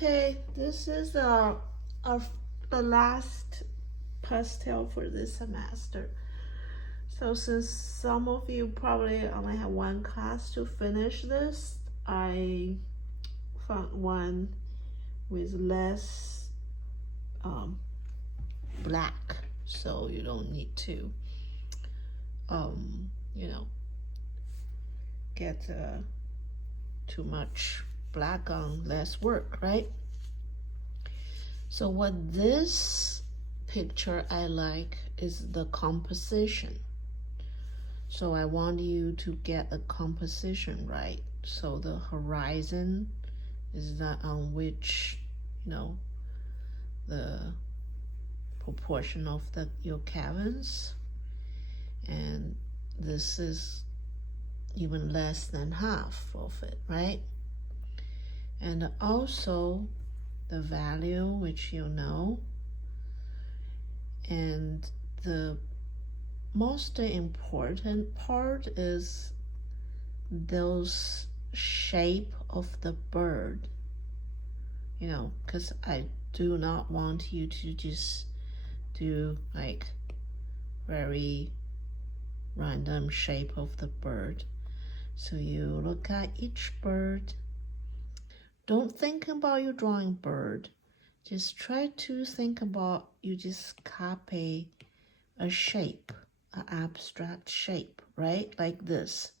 Okay, this is the last pastel for this semester. So since some of you probably only have one class to finish this, I found one with less black, so you don't need to you know, get too much black on less work, right? So what this picture I like is the composition. So I want you to get the composition right. So the horizon is that on which, you know, the proportion of your cabins, and this is even less than half of it, right? And also the value, which you know, and the most important part is those shape of the bird, you know, because I do not want you to just do like very random shape of the bird. So you look at each bird. Don't think about you drawing bird. Just try to think about you just copy a shape, an abstract shape, right? Like this.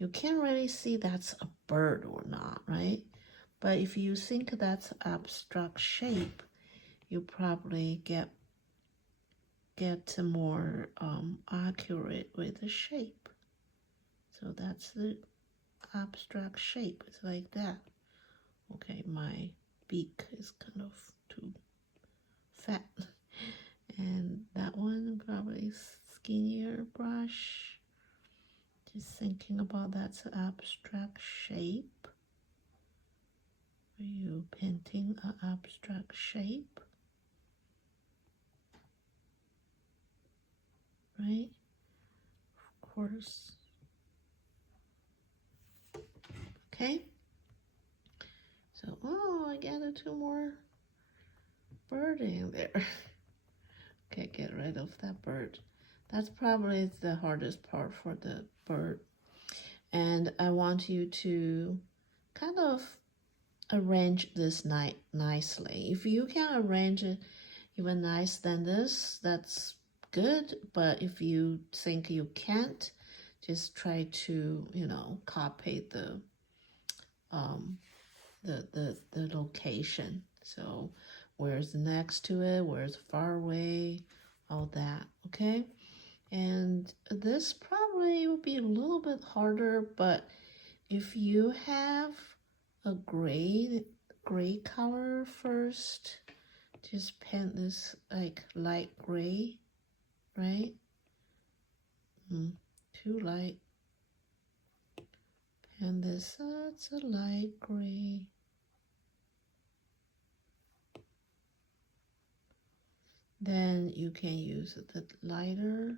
You can't really see that's a bird or not, right? But if you think that's abstract shape, you probably get more accurate with the shape. So that's the abstract shape. It's like that. Okay, my beak is kind of too fat. And that one probably skinnier brush. Just thinking about that's an abstract shape. Are you painting an abstract shape? Right? Of course. Okay. So, oh, I gathered two more bird in there. Okay, get rid of that bird. That's probably the hardest part for the bird. And I want you to kind of arrange this nicely. If you can arrange it even nice than this, that's good. But if you think you can't, just try to, you know, copy the location. So where's next to it, where's far away, all that, okay? And this probably will be a little bit harder, but if you have a gray color first, just paint this like light gray, right? Too light. And this, it's a light gray. Then you can use the lighter,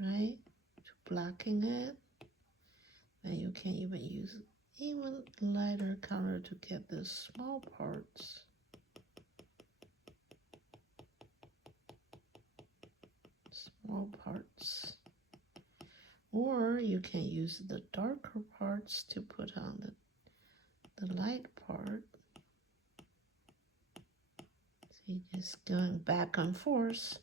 right, to blacken it. Then you can even use even lighter color to get the small parts. Small parts. Or you can use the darker parts to put on the light part. See, just going back and forth.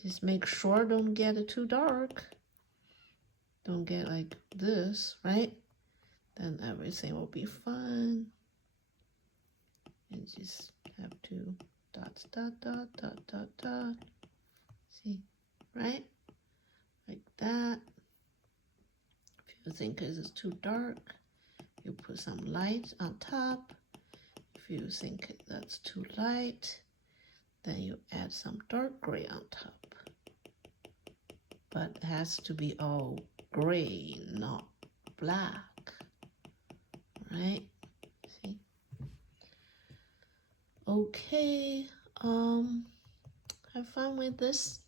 Just make sure don't get it too dark. Don't get like this, right? Then everything will be fine. And just have to dot, dot, dot, dot, dot, dot. See, right? Like that. If you think this is too dark, you put some light on top. If you think that's too light, then you add some dark gray on top. But it has to be all gray, not black, right? See? Okay, have fun with this.